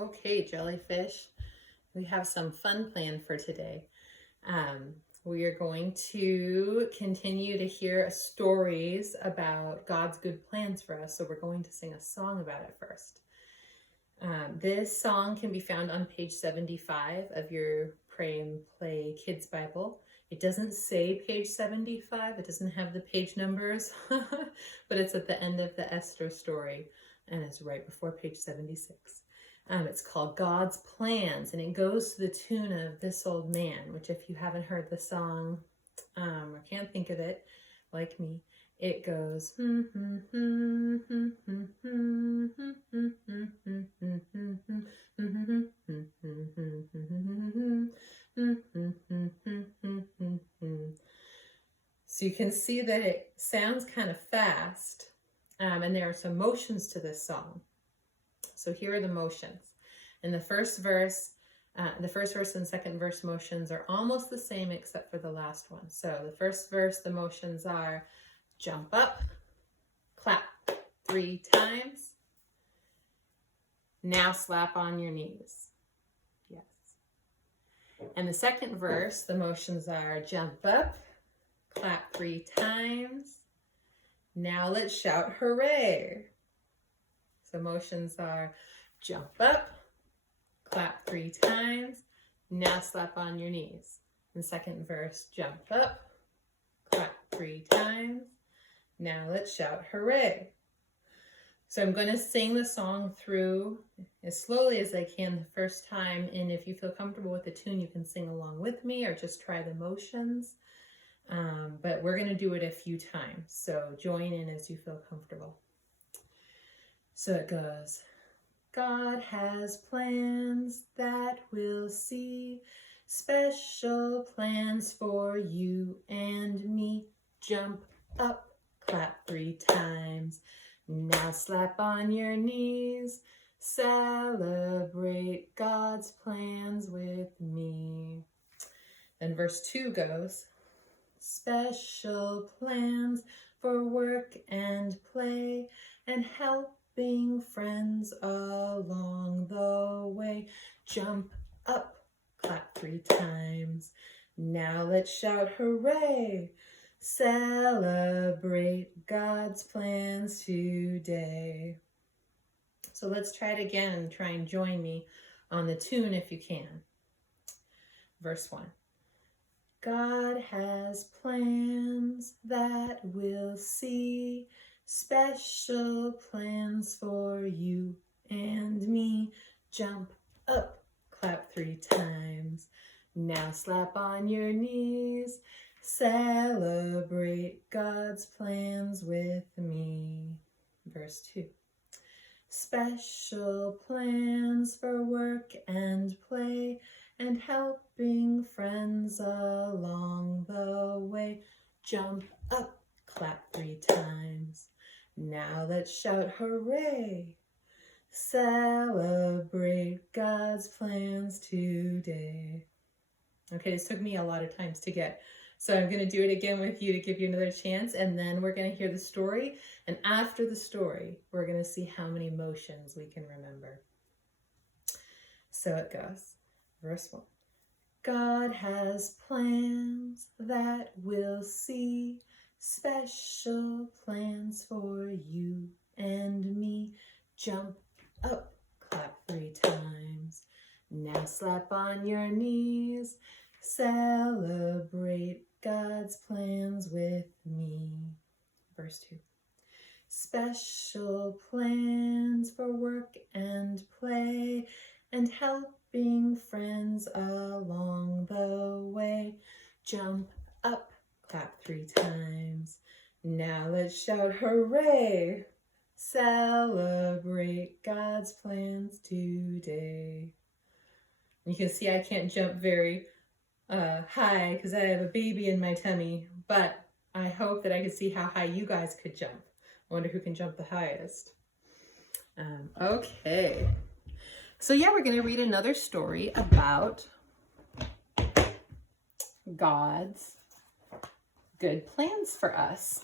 Okay, jellyfish, we have some fun planned for today. We are going to continue to hear stories about God's good plans for us. So we're going to sing a song about it first. This song can be found on page 75 of your Pray and Play Kids Bible. It doesn't say page 75, it doesn't have the page numbers, but it's at the end of the Esther story and it's right before page 76. It's called God's Plans, and it goes to the tune of This Old Man, which if you haven't heard the song or can't think of it, like me, it goes. So you can see that it sounds kind of fast, and there are some motions to this song. So here are the motions. In the first verse and second verse motions are almost the same except for the last one. So the first verse, the motions are jump up, clap 3 times. Now slap on your knees. Yes. And the second verse, the motions are jump up, clap 3 times. Now let's shout hooray. So motions are jump up, clap 3 times, now slap on your knees. And second verse, jump up, clap 3 times, now let's shout hooray. So I'm going to sing the song through as slowly as I can the first time, and if you feel comfortable with the tune, you can sing along with me or just try the motions. But we're going to do it a few times, so join in as you feel comfortable. So it goes, God has plans that we'll see, special plans for you and me. Jump up, clap 3 times, now slap on your knees, celebrate God's plans with me. Then verse 2 goes, special plans for work and play and helping friends along the way. Jump up, clap 3 times. Now let's shout hooray. Celebrate God's plans today. So let's try it again and try and join me on the tune if you can. Verse 1. God has plans that we'll see, special plans for you and me. Jump up, clap 3 times. Now slap on your knees, celebrate God's plans with me. Verse 2. Special plans for work and play and helping friends along the way. Jump up, clap 3 times. Now let's shout hooray. Celebrate God's plans today. Okay, this took me a lot of times to get. So I'm going to do it again with you to give you another chance, and then we're going to hear the story. And after the story, we're going to see how many motions we can remember. So it goes. Verse 1. God has plans that we'll see, special plans for you and me. Jump up, clap 3 times. Now slap on your knees, celebrate God's plans with me. Verse 2. Special plans for work and play and helping friends along the way. Jump up, clap 3 times. Now let's shout hooray. Celebrate God's plans today. You can see I can't jump very high because I have a baby in my tummy, but I hope that I can see how high you guys could jump. I wonder who can jump the highest. Okay. So yeah, we're going to read another story about God's good plans for us.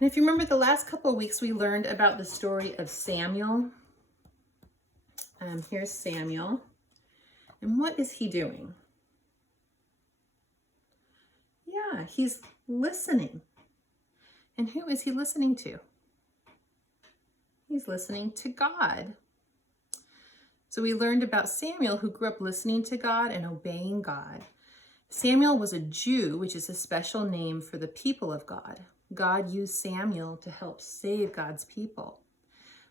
And if you remember the last couple of weeks, we learned about the story of Samuel. Here's Samuel. And what is he doing? Yeah, he's listening. And who is he listening to? He's listening to God. So we learned about Samuel, who grew up listening to God and obeying God. Samuel was a Jew, which is a special name for the people of God. God used Samuel to help save God's people.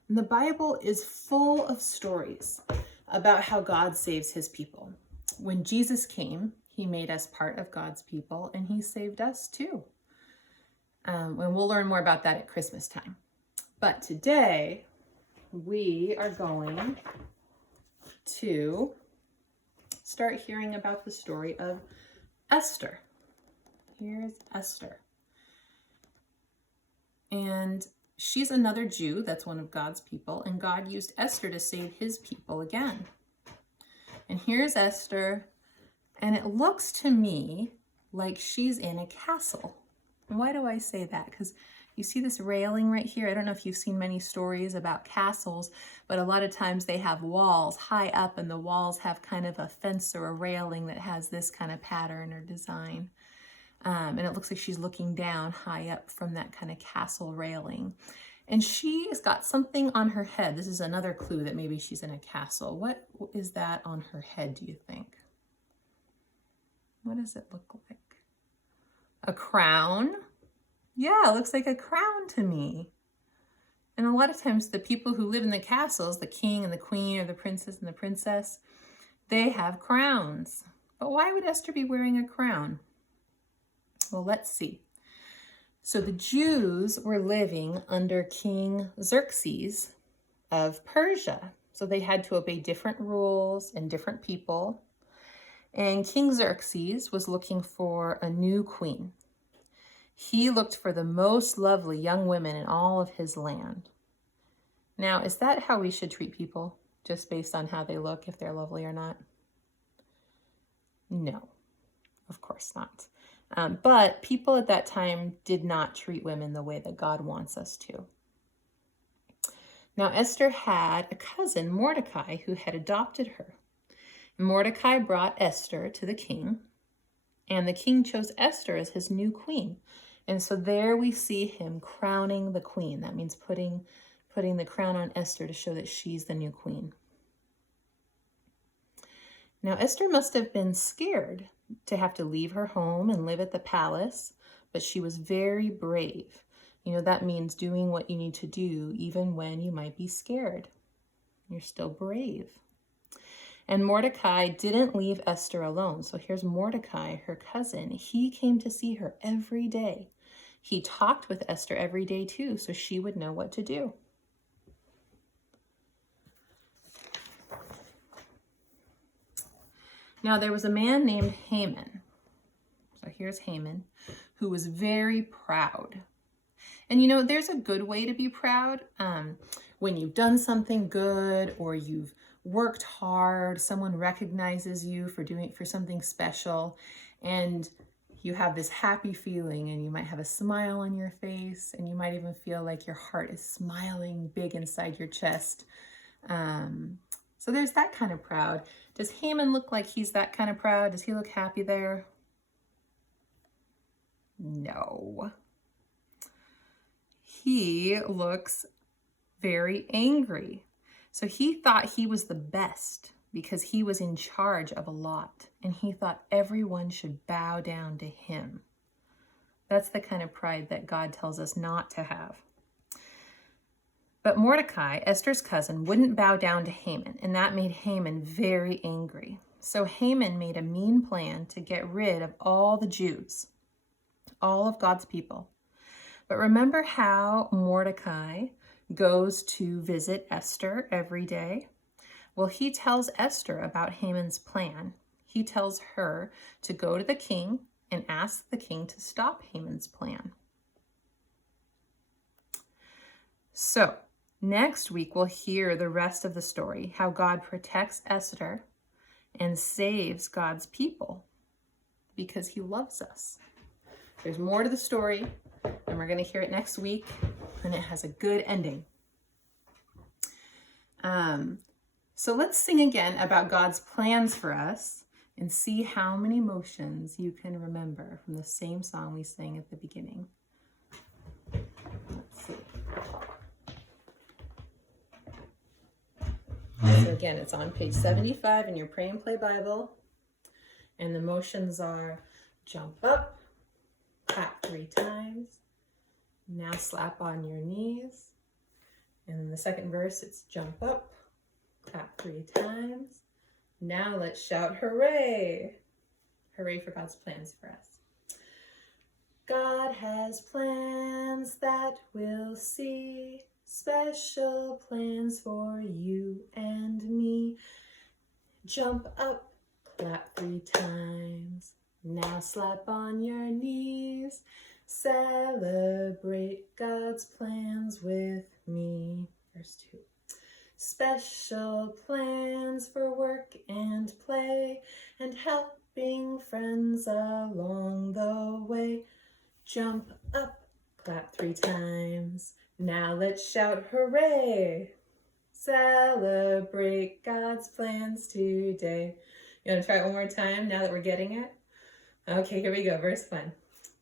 And the Bible is full of stories about how God saves his people. When Jesus came, he made us part of God's people, and he saved us too. And we'll learn more about that at Christmas time. But today, we are going to start hearing about the story of Esther. Here's Esther. And she's another Jew, that's one of God's people, and God used Esther to save his people again. And here's Esther, and it looks to me like she's in a castle. And why do I say that? Because you see this railing right here? I don't know if you've seen many stories about castles, but a lot of times they have walls high up, and the walls have kind of a fence or a railing that has this kind of pattern or design. And it looks like she's looking down high up from that kind of castle railing. And she's got something on her head. This is another clue that maybe she's in a castle. What is that on her head, do you think? What does it look like? A crown? Yeah, it looks like a crown to me. And a lot of times the people who live in the castles, the king and the queen or the princess and the princess, they have crowns. But why would Esther be wearing a crown? Well, let's see. So the Jews were living under King Xerxes of Persia. So they had to obey different rules and different people. And King Xerxes was looking for a new queen. He looked for the most lovely young women in all of his land. Now, is that how we should treat people? Just based on how they look, if they're lovely or not? No, of course not. But people at that time did not treat women the way that God wants us to. Now, Esther had a cousin, Mordecai, who had adopted her. Mordecai brought Esther to the king, and the king chose Esther as his new queen. And so there we see him crowning the queen. That means putting the crown on Esther to show that she's the new queen. Now, Esther must have been scared to have to leave her home and live at the palace, but she was very brave. You know, that means doing what you need to do even when you might be scared. You're still brave. And Mordecai didn't leave Esther alone. So here's Mordecai, her cousin. He came to see her every day. He talked with Esther every day too, so she would know what to do. Now, there was a man named Haman. So here's Haman, who was very proud. And you know, there's a good way to be proud. When you've done something good or you've worked hard, someone recognizes you for something special, and you have this happy feeling, and you might have a smile on your face, and you might even feel like your heart is smiling big inside your chest. So there's that kind of proud. Does Haman look like he's that kind of proud? Does he look happy there? No. He looks very angry. So he thought he was the best because he was in charge of a lot, and he thought everyone should bow down to him. That's the kind of pride that God tells us not to have. But Mordecai, Esther's cousin, wouldn't bow down to Haman, and that made Haman very angry. So Haman made a mean plan to get rid of all the Jews, all of God's people. But remember how Mordecai goes to visit Esther every day? Well, he tells Esther about Haman's plan. He tells her to go to the king and ask the king to stop Haman's plan. So, next week, we'll hear the rest of the story, how God protects Esther and saves God's people because he loves us. There's more to the story, and we're going to hear it next week, and it has a good ending. So let's sing again about God's plans for us and see how many motions you can remember from the same song we sang at the beginning. Let's see. So again, it's on page 75 in your Pray and Play Bible. And the motions are jump up, clap 3 times. Now slap on your knees. And in the second verse, it's jump up, clap 3 times. Now let's shout hooray. Hooray for God's plans for us. God has plans that we'll see, special plans for you and me. Jump up, clap 3 times. Now slap on your knees. Celebrate God's plans with me. Verse 2. Special plans for work and play and helping friends along the way. Jump up, clap 3 times. Now let's shout hooray. Celebrate God's plans today. You want to try it one more time now that we're getting it? Okay, here we go. Verse 1.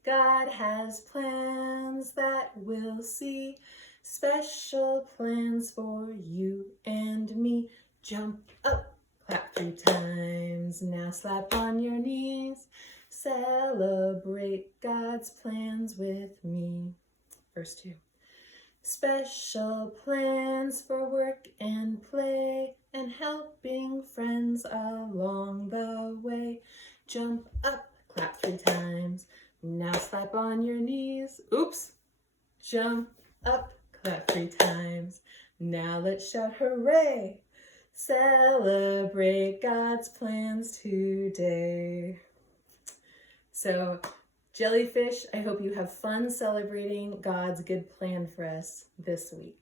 God has plans that we'll see, special plans for you and me. Jump up, clap 3 times. Now slap on your knees. Celebrate God's plans with me. Verse 2. Special plans for work and play and helping friends along the way. Jump up, clap 3 times. Now slap on your knees. Oops. Jump up, clap 3 times. Now let's shout hooray. Celebrate God's plans today. So, Jellyfish, I hope you have fun celebrating God's good plan for us this week.